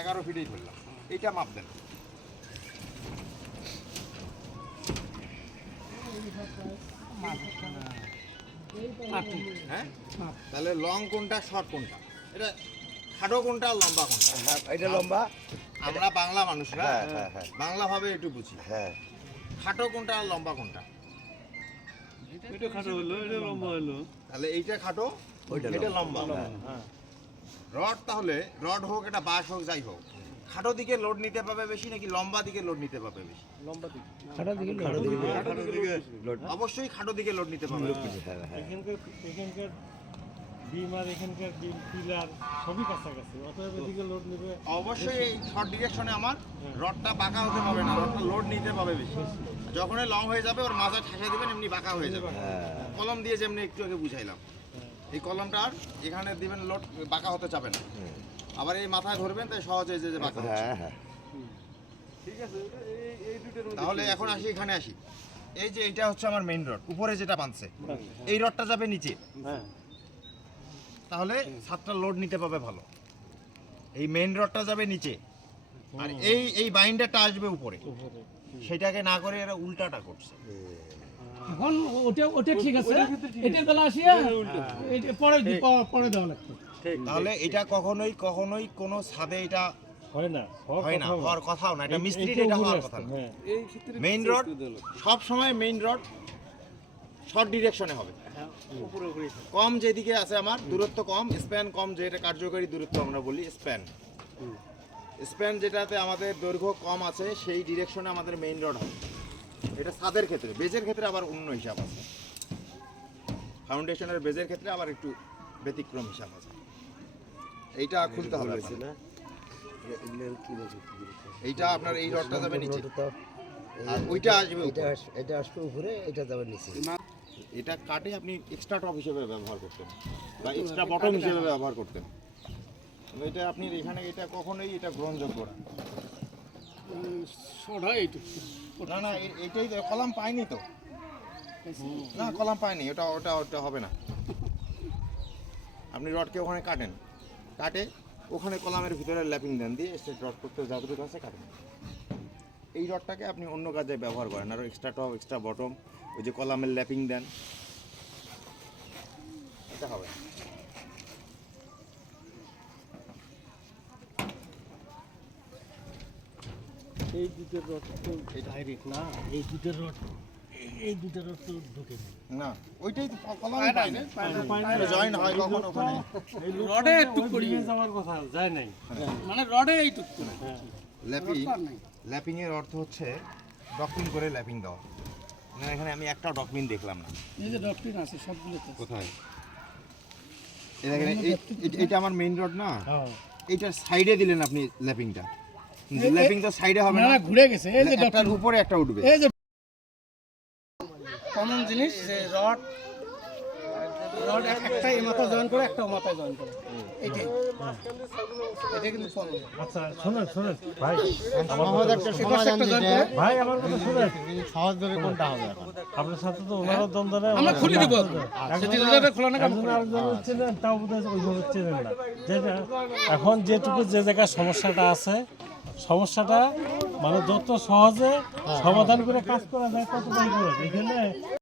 এগারো ফিটেই ধরলাম। এইটা মাপ দেন। হ্যাঁ? তাহলে লং কোনটা শর্ট কোনটা? এটা খাটো কোনটা লম্বা কোনটা? এটা লম্বা। আমরা বাংলা মানুষরা হ্যাঁ, হ্যাঁ, হ্যাঁ। বাংলা ভাবে একটু বুঝি। হ্যাঁ। খাটো কোনটা আর লম্বা কোনটা? এটা খাটো হলো এটা লম্বা হলো। তাহলে এইটা খাটো ওইটা এটা লম্বা। লম্বা। হ্যাঁ। রড তাহলে রড হোক এটা বাঁশ হোক যাই হোক। খাটো দিকে লোড নিতে পাবে বেশি নাকি লম্বা দিকে লোড নিতে পাবে বেশি? খাটো দিকে খাটো দিকে। খাটো দিকে লোড। অবশ্যই খাটো দিকে লোড নিতে পাবে। হ্যাঁ হ্যাঁ। এখানকার এখানকার ডিম আর এখানকার ডিম পিলার সবই কাছাকাছি। অতএব এদিকে লোড নেবে। অবশ্যই এই শর্ট ডিরেকশনে আমার রডটা বাঁকা হতে পাবে না রডটা লোড নিতে পাবে বেশি। যখনই লং হয়ে যাবে ওর মাথা ঠেসে দেবেন এমনি বাঁকা হয়ে যাবে। হ্যাঁ। কলম দিয়ে যেমনি একটু আগে বুঝাইলাম। এই কলমটা আর এখানে দিবেন লোড বাঁকা হতে চাবে না। আবার এই মাথায় ধরবেন তাই সহজে যে যে বাঁকা হ্যাঁ হ্যাঁ। ঠিক আছে এই তাহলে এখন আসি এখানে আসি। এই যে এটা হচ্ছে আমার মেইন রড উপরে যেটা বাঁধছে এই রডটা যাবে নিচে। হ্যাঁ। তাহলে সাতটা লোড নিতে পাবে ভালো। এই মেইন রডটা যাবে নিচে। আর এই এই বাইন্ডারটা আসবে উপরে। উপরে। সেটাকে না করে এরা উল্টাটা করছে। এখন ওটা ওটা ঠিক আছে। এটা গলা আসিয়া এটা পরে পরে দেওয়া লাগতো তাহলে এটা কখনোই কখনোই কোনো ছাদে এটা হয় না হয় না হওয়ার কথাও না। এটা এই- এটা হওয়ার কথা না। হ্যাঁ। মেইন রড সব সময় মেইন রড শর্ট ডিরেকশনে হবে। উপরে উপরে কম যেদিকে আছে আমার দূরত্ব কম স্প্যান কম যেটা কার্যকরী দূরত্ব আমরা বলি স্প্যান স্প্যান যেটাতে আমাদের দৈর্ঘ্য কম আছে সেই ডিরেকশনে আমাদের মেইন রড হবে। এটা ছাদের ক্ষেত্রে বেজের ক্ষেত্রে আবার অন্য হিসাব আছে। ফাউন্ডেশনের বেজের ক্ষেত্রে আবার একটু ব্যতিক্রম হিসাব আছে। এইটা খুলতে হবে না? এইটা আপনার এই রডটা যাবে নিচে। আর ওইটা আসবে এটা এটা আসবে উপরে এটা যাবে নিচে। এটা কাটে আপনি এক্সট্রা টপ হিসেবে ব্যবহার করতেন। বা এক্সট্রা বটম হিসেবে ব্যবহার করতেন। এটা আপনি এখানে এটা কখনোই এটা গ্রহণযোগ্য না। সোডা এইটুকু না না এ- এটাই তো, কলাম পাইনি তো। না, কলাম পাইনি, ওটা ওটা ওটা হবে না। আপনি রডকে ওখানে কাটেন। কাটে, ওখানে কলামের ভিতরে ল্যাপিং দেন দিয়ে স্ট্রেট রড করতে যতটুকু আছে কাটেন। এই রডটাকে আপনি অন্য কাজে ব্যবহার করেন আরও এক্সট্রা টপ এক্সট্রা বটম ওই যে কলামের ল্যাপিং দেন। এটা হবে। এই রড তো ডাইরেক্ট না এই রড এই রড তো ঢুকে নেই না ওইটাই তো কলামে পাইনি জয়েন হয় কখন ওখানে। রডে একটু যাওয়ার কথা যায় নাই। মানে রডে এইটুকু হ্যাঁ। ল্যাপিং ল্যাপিং এর অর্থ হচ্ছে ডকপিং করে ল্যাপিং দেওয়া। না এখানে আমি একটা ডকপিং দেখলাম না। এই যে ডক্টরিন আছে সবগুলোতে কোথায়? এটা আমার মেইন রড না? হ্যাঁ। এইটার সাইডে দিলেন আপনি ল্যাপিংটা। তো সাইডে হবে না ঘুরে গেছে। এই যে একটার উপরে একটা উঠবে। এই যে কমন জিনিস যে রড রড একটা এই মাথা জয়েন করে একটা ও মাথায় জয়েন করে। এইটাই। এটা কিন্তু আচ্ছা শোনেন শোনেন। ভাই এটা একটা join করে। ভাই আমার কথা শোনেন। সহজভাবে কোনটা হবে এখন? আপনার সাথে তো ওনারও দ্বন্দ্ব নেই আমরা খুলে দিব। সেটি রোজাটা খোলা না কেমন একজন আরেকজন চেনেন তাও বোধ ওইভাবে চেনেন না। এখন যেটুকু যে জায়গায় সমস্যাটা আছে সমস্যাটা মানে যত সহজে সমাধান করে কাজ করা যায় তত এখানে